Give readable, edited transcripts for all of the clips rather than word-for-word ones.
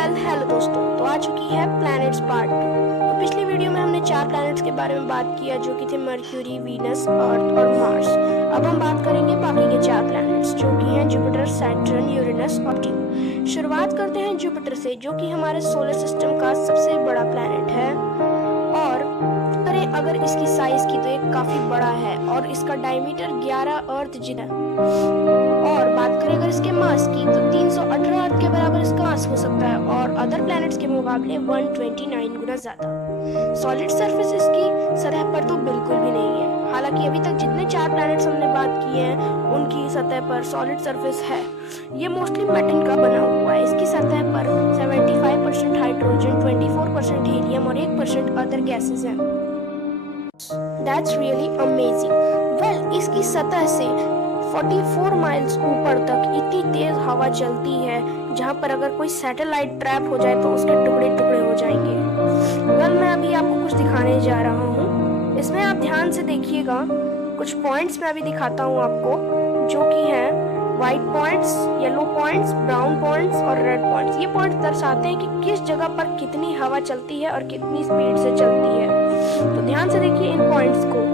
Hello दोस्तों, तो आ चुकी है प्लैनेट्स पार्ट 2। तो पिछली वीडियो में हमने 4 प्लैनेट्स के बारे में बात किया जो कि थे मर्क्यूरी, वीनस, अर्थ और मार्स। अब हम बात करेंगे बाकी के 4 प्लैनेट्स जो कि हैं जुपिटर, सैटर्न, यूरेनस और नेपच्यून। शुरुआत करते हैं जुपिटर से, जो कि हमारे सोलर सिस्टम का सबसे बड़ा प्लैनेट है। और अगर इसकी साइज की तो ये काफी बड़ा है और इसका डायमीटर 11 अर्थ जितना। और बात करें अगर इसके मास की तो 318 अर्थ के बराबर इसका मास हो सकता है और अदर प्लैनेट्स के मुकाबले 129 गुना ज्यादा। सॉलिड सरफेस इसकी सतह पर तो बिल्कुल भी नहीं है। हालांकि अभी तक जितने 4 प्लैनेट्स हमने बात किए हैं उनकी सतह पर सॉलिड सरफेस है। ये मोस्टली मेटल का बना हुआ है। इसकी सतह पर 75% हाइड्रोजन, 24% हीलियम और 1% अदर गैसेस हैं। That's really amazing. Well, इसकी सतह से 44 माइल्स ऊपर तक इतनी तेज हवा चलती है जहाँ पर अगर कोई सैटेलाइट ट्रैप हो जाए तो उसके टुकड़े टुकड़े हो जाएंगे। मैं अभी आपको कुछ दिखाने जा रहा हूँ। इसमें आप ध्यान से देखिएगा। कुछ पॉइंट्स मैं अभी दिखाता हूँ आपको, जो कि हैं white points, yellow points, brown points और रेड पॉइंट्स। ये पॉइंट्स दर्शाते हैं कि किस जगह पर कितनी हवा चलती है और कितनी स्पीड से चलती है। तो ध्यान से देखिए इन पॉइंट्स को।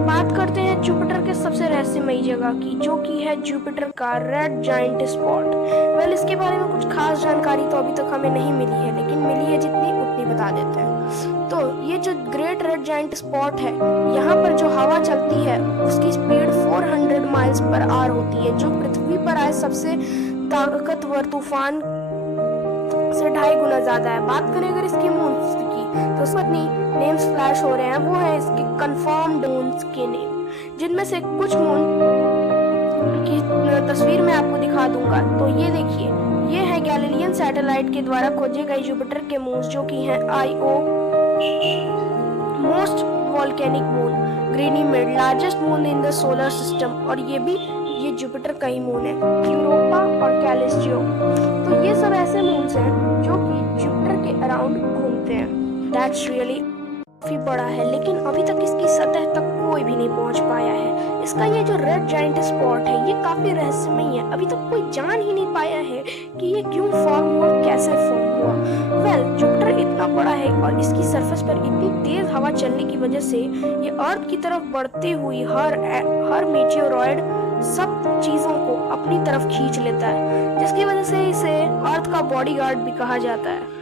बात करते हैं जुपिटर के सबसे रहस्यमयी जगह की, जो कि है जुपिटर का रेड जायंट स्पॉट। इसके बारे में कुछ खास जानकारी तो अभी तक हमें नहीं मिली है, लेकिन मिली है जितनी उतनी बता देते हैं। तो ये जो ग्रेट रेड जायंट स्पॉट है, यहाँ पर जो हवा चलती है उसकी स्पीड 400 माइल्स पर आवर होती है, जो पृथ्वी पर आए सबसे ताकतवर तूफान से 2.5 गुना ज्यादा है। बात करें अगर इसकी मून्स की तो उसमें नेम्स फ्लैश हो रहे हैं, वो है इसके कंफर्म्ड मून्स के नेम, जिनमें से कुछ मून की तस्वीर मैं आपको दिखा दूंगा। तो ये देखिए, ये है गैलीलियन सैटेलाइट के द्वारा खोजे गए जुपिटर के मून्स, जो कि हैं IO, most volcanic moon, Ganymede, largest moon in the solar system, और ये जुपिटर का ही मून है, यूरोपा और कैलिस्टियो। तो ये सब ऐसे मून्स हैं जो कि जुपिटर के अराउंड घूमते हैं। That's really काफी बड़ा है, लेकिन अभी तक इसकी सतह तक कोई भी नहीं पहुंच पाया है। इसका ये जो रेड जायंट स्पॉट है ये काफी रहस्यमयी है। अभी तक कोई जान ही नहीं पाया है कि ये क्यों फॉर्म हुआ, कैसे फॉर्म हुआ। जुपिटर इतना बड़ा है और इसकी सरफेस पर इतनी तेज हवा चलने की वजह से ये अर्थ की तरफ बढ़ती हुई हर मीटियोरॉइड सब चीजों को अपनी तरफ खींच लेता है, जिसकी वजह से इसे अर्थ का बॉडीगार्ड भी कहा जाता है।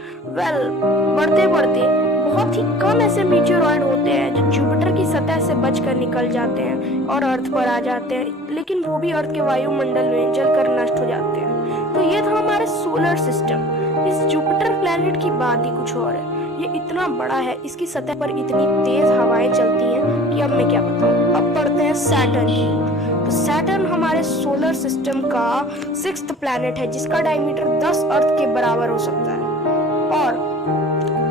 बढ़ते बढ़ते बहुत ही कम ऐसे मीटियोरॉइड होते हैं जो जुपिटर की सतह से बचकर निकल जाते हैं और अर्थ पर आ जाते हैं, लेकिन वो भी अर्थ के वायुमंडल में जलकर नष्ट हो जाते हैं। तो ये था हमारे सोलर सिस्टम। इस जुपिटर प्लैनेट की बात ही कुछ और है। ये इतना बड़ा है, इसकी सतह पर इतनी तेज हवाएं चलती हैं कि अब मैं क्या बताऊं। अब पढ़ते हैं सैटर्न की ओर। तो सैटर्न हमारे सोलर सिस्टम का 6th प्लैनेट है, जिसका डायमीटर 10 अर्थ के बराबर हो सकता है। और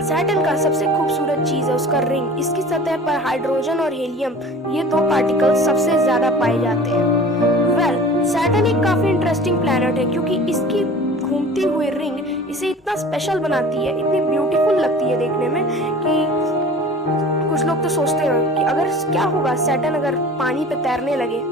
सैटर्न का सबसे खूबसूरत चीज है उसका रिंग। इसकी सतह पर हाइड्रोजन और हीलियम, ये 2 पार्टिकल सबसे ज्यादा पाए जाते हैं। सैटर्न एक काफी इंटरेस्टिंग प्लैनेट है, क्योंकि इसकी घूमती हुई रिंग इसे इतना स्पेशल बनाती है, इतनी ब्यूटीफुल लगती है देखने में, कि कुछ लोग तो सोचते हैं कि अगर क्या होगा सैटर्न अगर पानी पे तैरने लगे।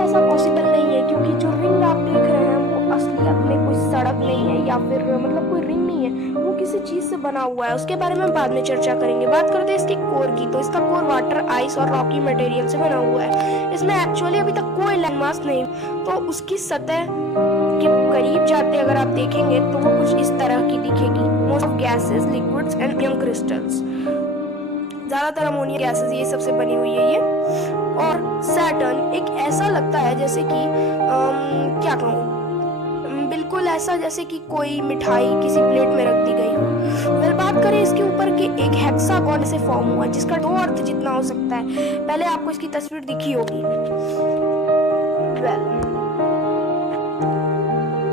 ऐसा पॉसिबल नहीं है, क्योंकि जो रिंग आप देख रहे हैं वो असली अपने कोई सड़क नहीं है या फिर मतलब कोई रिंग नहीं है, वो किसी चीज से बना हुआ है। उसके बारे में बाद में चर्चा करेंगे। बात करते हैं इसके कोर की। तो इसका कोर वाटर, आइस और रॉकी मटेरियल से बना हुआ है। इसमें एक्चुअली अभी तक कोई लैंडमास नहीं, तो उसकी सतह के करीब जाते अगर आप देखेंगे तो वो कुछ इस तरह की दिखेगी। Most of gases, liquids and young crystals, ज्यादातर अमोनिया गैसेस ये सबसे बनी हुई है ये। और सैटर्न एक ऐसा लगता है जैसे कि क्या कहूँ, बिल्कुल ऐसा जैसे कि कोई मिठाई किसी प्लेट में रख दी गई हो। बात करें इसके ऊपर के एक हेक्सागोन से फॉर्म हुआ, जिसका 2 अर्थ जितना हो सकता है। पहले आपको इसकी तस्वीर दिखी होगी।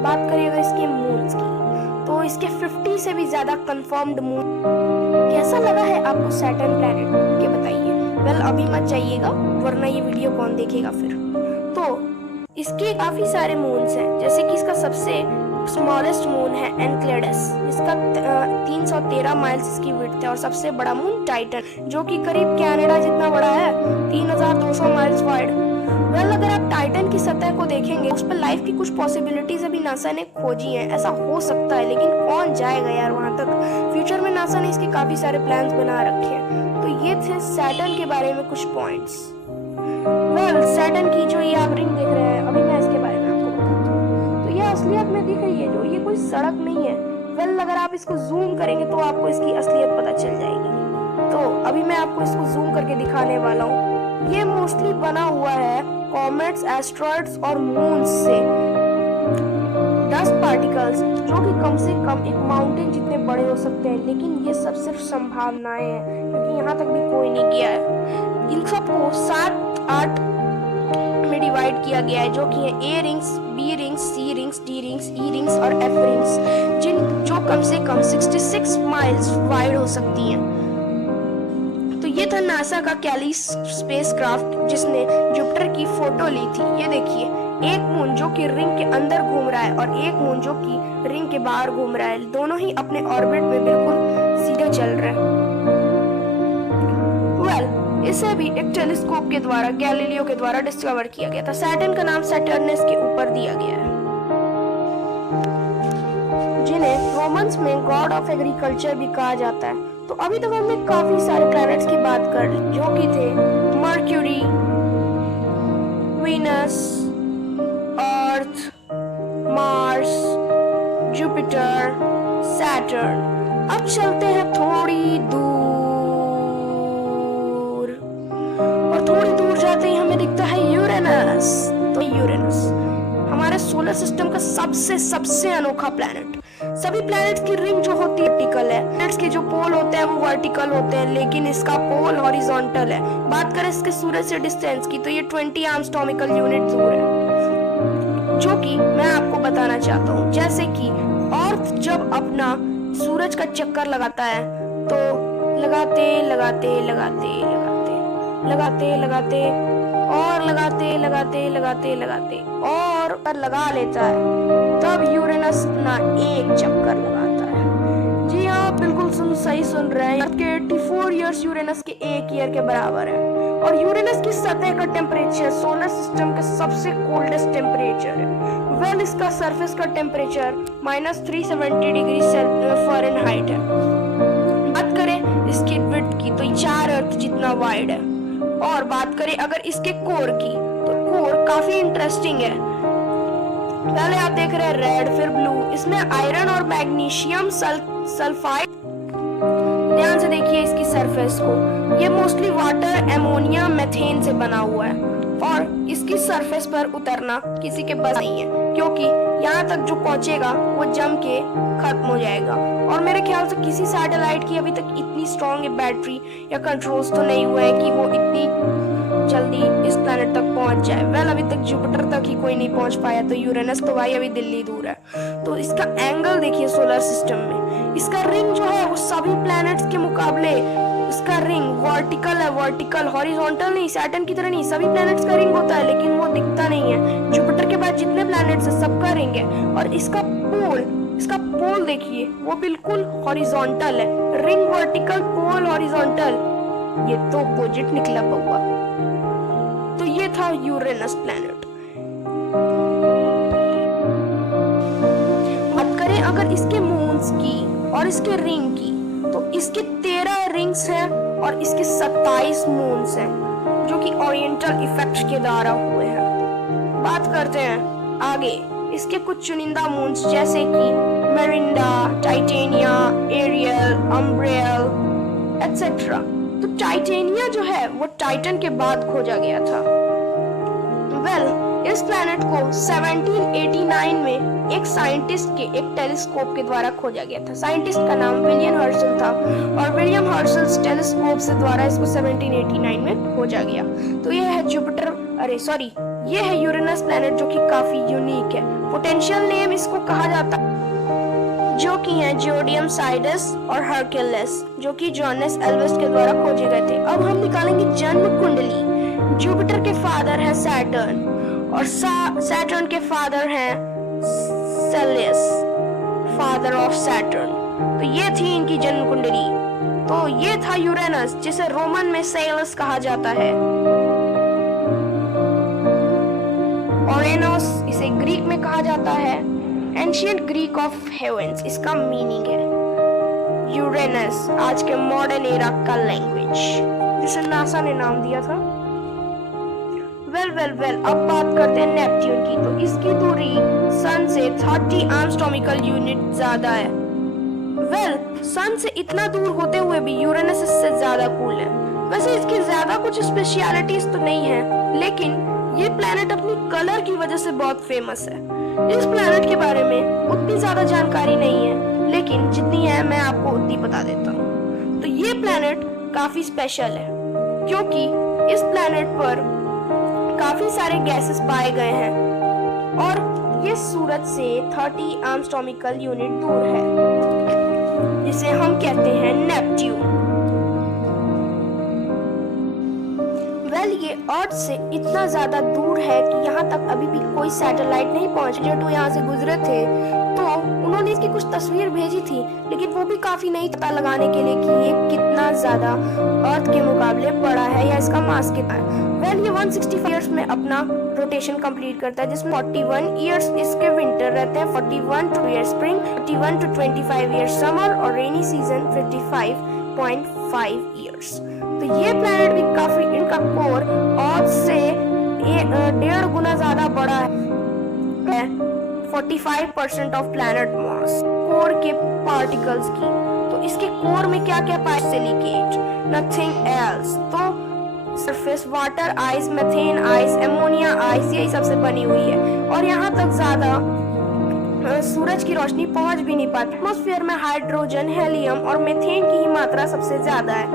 बात करें अगर इसके मून्स की, तो इसके 50 से भी ज्यादा कंफर्म्ड मून। कैसा लगा है आपको सैटर्न प्लैनेट, ये बताइए। अभी मत जाइएगा, वरना ये वीडियो कौन देखेगा फिर। तो इसके काफी सारे मून्स हैं, जैसे कि इसका सबसे स्मॉलेस्ट मून है एनक्लेडस, इसका 313 माइल्स इसकी विड्थ है। और सबसे बड़ा मून टाइटन, जो कि करीब कनाडा जितना बड़ा है, 3200 माइल्स वाइड। वेल अगर आप टाइटन की सतह को देखेंगे उस पर लाइफ की कुछ पॉसिबिलिटीज अभी नासा ने खोजी हैं। ऐसा हो सकता है लेकिन कौन जाएगा यार वहां तक। फ्यूचर में नासा ने इसके काफी सारे प्लान्स बना रखे हैं। तो ये थे सैटर्न के बारे में कुछ पॉइंट्स। वेल सैटर्न की जो ये आप रिंग देख रहे हैं अभी मैं इसके बारे में आपको बताता हूँ। तो ये असलियत में दिख रही है जो, ये कोई सड़क नहीं है। वेल अगर आप इसको जूम करेंगे तो आपको इसकी असलियत पता चल जाएगी। तो अभी मैं आपको इसको जूम करके दिखाने वाला हूँ। ये मोस्टली बना हुआ है कॉमेट्स, एस्ट्रॉइड्स और मून्स से। डस्ट पार्टिकल्स जो कि कम से कम एक माउंटेन जितने बड़े हो सकते हैं, लेकिन ये सब सिर्फ संभावनाएं हैं क्योंकि यहाँ तक भी कोई नहीं गया है। इन सबको 7-8 में डिवाइड किया गया है जो कि है ए रिंग्स, बी रिंग्स, सी रिंग्स, डी रिंग्स, ई रिंग्स और एफ रिंग्स, जो कम से कम 66 माइल्स वाइड हो सकती हैं। तो ये था नासा का कैलिस स्पेसक्राफ्ट जिसने जुपिटर की फोटो ली थी। ये देखिए, एक मून जो कि रिंग के अंदर घूम रहा है और एक मून जो कि रिंग के बाहर घूम रहा है, दोनों ही अपने ऑर्बिट में बिल्कुल सीधे चल रहे हैं। इसे भी एक टेलीस्कोप के द्वारा, गैलीलियो के द्वारा डिस्कवर किया गया था। सैटर्न का नाम सैटर्नस के ऊपर दिया गया है, जिन्हें रोमन्स में गॉड ऑफ एग्रीकल्चर भी कहा जाता है। तो अभी तक हमने काफी सारे प्लैनेट्स की बात कर ली जो कि थे मर्क्यूरी, वीनस, अर्थ, मार्स, जुपिटर, सैटर्न। अब चलते हैं थोड़ी दूर, और थोड़ी दूर जाते ही हमें दिखता है यूरेनस। तो यूरेनस हमारे सोलर सिस्टम का सबसे अनोखा प्लैनेट। सभी प्लैनेट्स की रिंग जो होती है वर्टिकल है, प्लैनेट्स के जो पोल होते हैं वो वर्टिकल होते हैं, लेकिन इसका पोल हॉरिजॉन्टल है। बात करें इसके सूरज से डिस्टेंस की तो ये 20 एस्ट्रोनॉमिकल यूनिट दूर है, जो कि मैं आपको बताना चाहता हूँ। जैसे कि अर्थ जब अपना सूरज का चक्कर लगाता है तो लगाते लगाते लगाते लगाते लगाते लगाते और लगाते और पर लगा लेता है, तब यूरेनस अपना एक चक्कर लगाता है। जी हाँ, बिल्कुल सही सुन रहे हैं। अर्थ के 84 इयर्स यूरेनस के एक ईयर के बराबर है। और यूरेनस की सतह का टेम्परेचर सोलर सिस्टम का सबसे कोल्डेस्ट टेम्परेचर है। वेल इसका सरफेस का टेम्परेचर -370 डिग्री फ़ारेनहाइट है। बात करें इसकी विड्थ की तो 4 अर्थ जितना वाइड है। और बात करें अगर इसके कोर की तो कोर काफी इंटरेस्टिंग है। पहले आप देख रहे हैं रेड, फिर ब्लू। इसमें आयरन और मैग्नीशियम सल्फाइड। ध्यान से देखिए इसकी सरफेस को, ये मोस्टली वाटर, एमोनिया, मेथेन से बना हुआ है। और इसकी सरफेस पर उतरना किसी के बस नहीं है क्योंकि यहाँ तक जो पहुंचेगा वो जम के खत्म हो जाएगा। और मेरे ख्याल से किसी सैटेलाइट की अभी तक इतनी स्ट्रॉन्ग बैटरी या कंट्रोल्स तो नहीं हुआ है कि वो इतनी जल्दी इस प्लैनेट तक पहुंच जाए। वेल अभी तक जुपिटर तक ही कोई नहीं पहुंच पाया, तो यूरेनस तो भाई अभी दिल्ली दूर है। तो इसका एंगल देखिए सोलर सिस्टम में, इसका रिंग जो है वो सभी प्लैनेट्स के मुकाबले इसका रिंग वर्टिकल है, वर्टिकल, हॉरिजॉन्टल नहीं। सैटर्न की तरह नहीं, सभी प्लैनेट्स का रिंग होता है लेकिन वो दिखता नहीं है। जुपिटर के बाद जितने प्लैनेट्स हैं सबका रिंग है। और इसका पोल देखिए वो बिल्कुल हॉरिजॉन्टल है। रिंग वर्टिकल, पोल हॉरिजॉन्टल, ये तो अपोजिट निकला हुआ। तो ये था यूरेनस प्लैनेट। बात करें अगर इसके मून्स की और इसके रिंग की तो इसके 13 रिंग्स हैं और इसके 27 मून्स हैं जो कि ओरिएंटल इफेक्ट के द्वारा हुए हैं। बात करते हैं आगे इसके कुछ चुनिंदा मून्स जैसे कि मेरिंडा, टाइटेनिया, एरियल, अम्ब्रियल एटसेट्रा। तो टाइटेनिया जो है वो टाइटन के बाद खोजा गया था। इस प्लैनेट को 1789 में एक साइंटिस्ट के एक टेलीस्कोप के द्वारा खोजा गया था। साइंटिस्ट का नाम विलियम हर्शल था और विलियम हर्शल टेलीस्कोप से द्वारा इसको 1789 में खोजा गया। तो ये है ये है यूरेनस प्लैनेट जो कि काफी यूनिक है। पोटेंशियल नेम इसको कहा जाता है जो कि है जोडियम साइडस और हरक्यूलिस, जो कि जॉनस एल्वेस्ट के द्वारा खोजे गए थे। अब हम निकालेंगे जन्म कुंडली। जुपिटर के फादर है सैटर्न और सैटर्न के फादर हैं सेलियस, फादर ऑफ सैटर्न। तो ये थी इनकी जन्म कुंडली। तो ये था यूरेनस जिसे रोमन में सेलस कहा जाता है। यूरेनस इसे ग्रीक में कहा जाता है, एंशियंट ग्रीक ऑफ हेवेंस इसका मीनिंग है। यूरेनस आज के मॉडर्न एरा का लैंग्वेज, जिसे नासा ने नाम दिया था। वेल अब बात करते हैं नेपट्यून की। तो इसकी दूरी सन से 30 एस्ट्रोनॉमिकल यूनिट ज्यादा है। सन से इतना दूर होते हुए भी यूरेनस इससे ज्यादा कूल है। वैसे इसकी ज्यादा कुछ स्पेशलिटीज तो नहीं है, लेकिन ये प्लेनेट अपनी कलर की वजह से बहुत फेमस है। इस प्लेनेट के बारे में उतनी ज्यादा जानकारी नहीं है, लेकिन जितनी है मैं आपको उतनी बता देता हूँ। तो ये प्लेनेट काफी स्पेशल है क्योंकि इस प्लेनेट पर काफी सारे गैसेस पाए गए हैं और ये सूरज से 30 एस्ट्रोनॉमिकल यूनिट दूर है, जिसे हम कहते हैं नेपट्यून। ये अर्थ से इतना ज्यादा दूर है कि यहाँ तक अभी भी कोई सैटेलाइट नहीं पहुंचे। जो यहाँ से गुजरे थे तो उन्होंने इसकी कुछ तस्वीर भेजी थी, लेकिन वो भी काफी नहीं पता लगाने के लिए कि ये कितना ज्यादा अर्थ के मुकाबले बड़ा है या इसका मास कितना है। ये 165 ईयर्स में अपना रोटेशन कंप्लीट करता है, जिसमें 41 ईयर्स इसके विंटर रहते हैं, 41 to year spring, 41 to 25 years summer और रेनी सीजन 55.5 ईयर्स। तो ये प्लैनेट भी काफी, इनका कोर अर्थ से 1.5 गुना ज्यादा बड़ा है। 45% ऑफ प्लैनेट मास कोर के पार्टिकल्स की। तो इसके कोर में क्या क्या पाया? Silicate, nothing else. तो surface water ice, methane ice, ammonia ice, यही सबसे बनी हुई है और यहाँ तक ज्यादा सूरज की रोशनी पहुंच भी नहीं पाती। एटमॉस्फेयर में हाइड्रोजन, हेलियम और मीथेन की ही मात्रा सबसे ज्यादा है।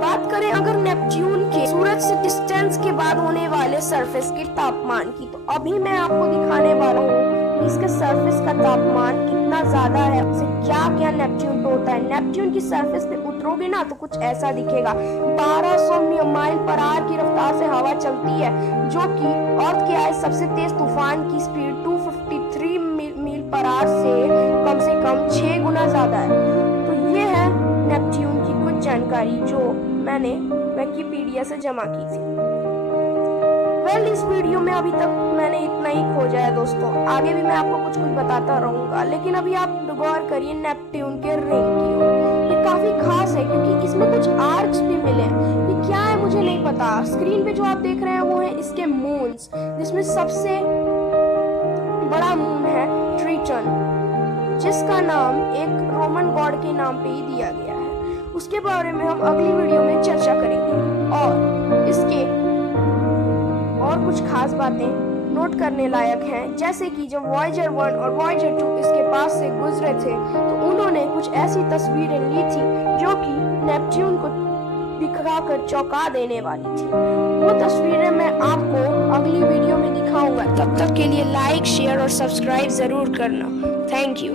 बात करें अगर नेपट्यून के सूरज से डिस्टेंस के बाद होने वाले सरफेस के तापमान की, तो अभी मैं आपको दिखाने वाला हूँ कि इसके सरफेस का तापमान कितना ज्यादा है, उससे क्या क्या नेपट्यून पे होता है। नेपट्यून की सरफेस पे उतरोगे ना तो कुछ ऐसा दिखेगा। 1200 माइल पर आवर की रफ्तार से हवा चलती है, जो कि अर्थ के आए सबसे तेज तूफान की स्पीड 253 मील पर आवर से कम 6 गुना ज्यादा है। तो ये है नेपट्यून की कुछ जानकारी जो मैंने विकिपीडिया से जमा की थी। इस वीडियो में अभी तक मैंने इतना ही खोजा है दोस्तों। आगे भी मैं आपको कुछ बताता रहूंगा, लेकिन अभी आप गौर करिए नेपट्यून के रिंग की ओर। ये काफी खास है क्योंकि इसमें कुछ आर्क्स भी मिले हैं। ये क्या है मुझे नहीं पता। स्क्रीन पे जो आप देख रहे हैं वो है इसके मून्स, जिसमें सबसे बड़ा मून है ट्रिटन, जिसका नाम एक रोमन गॉड के नाम पे ही दिया गया है। उसके बारे में हम अगली वीडियो में चर्चा करेंगे और इसके और कुछ खास बातें नोट करने लायक हैं, जैसे कि जब वॉयेजर 1 और वॉयेजर 2 इसके पास से गुजरे थे तो उन्होंने कुछ ऐसी तस्वीरें ली थी जो कि नेपट्यून को दिखाकर चौंका देने वाली थी। वो तस्वीरें मैं आपको अगली वीडियो में दिखाऊंगा। तब तक के लिए लाइक, शेयर और सब्सक्राइब जरूर करना। Thank you.